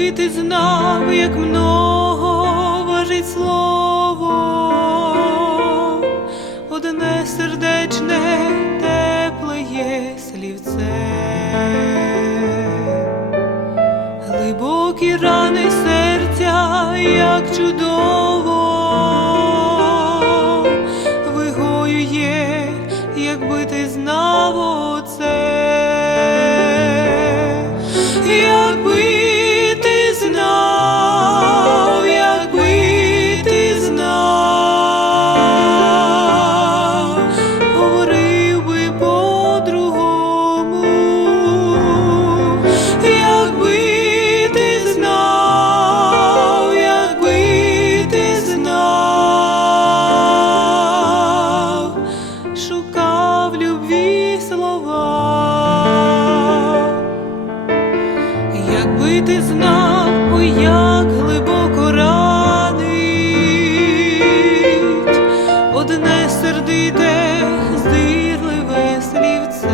Якби ти знав, як много важить слово, одне сердечне, тепле є слівце, глибокі рани серця, як чудово, Якби ти знав, ой, як глибоко ранить одне сердите, здирливе слівце,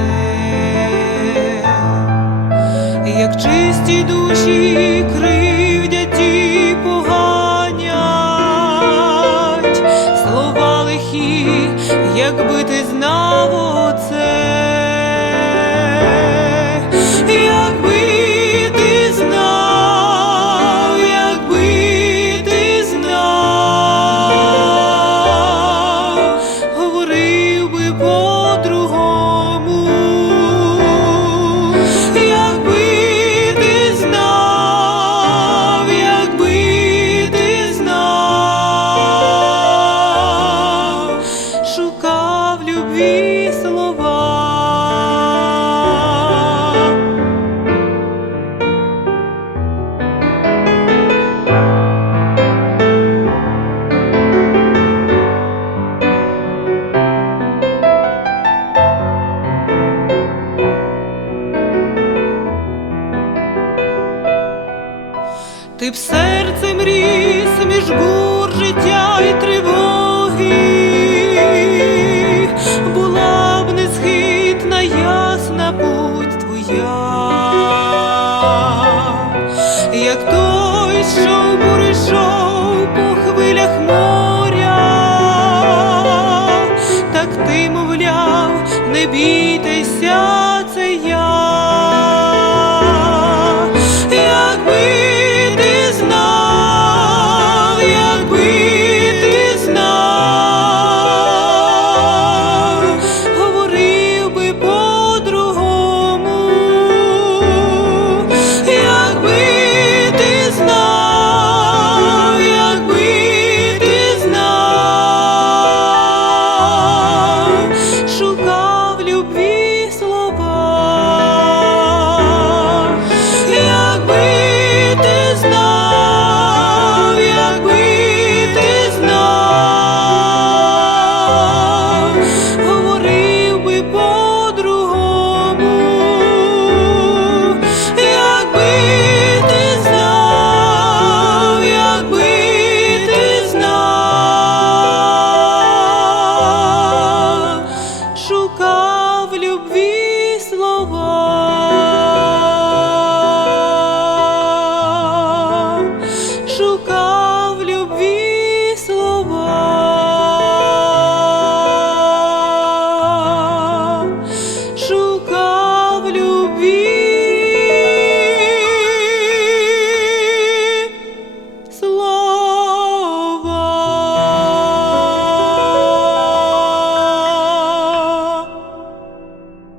як чисті душі Ти б серцем ріс між бур життя і тривоги, була б несхитна ясна путь твоя, як той, що в по хвилях моря, так ти, мовляв, не бійте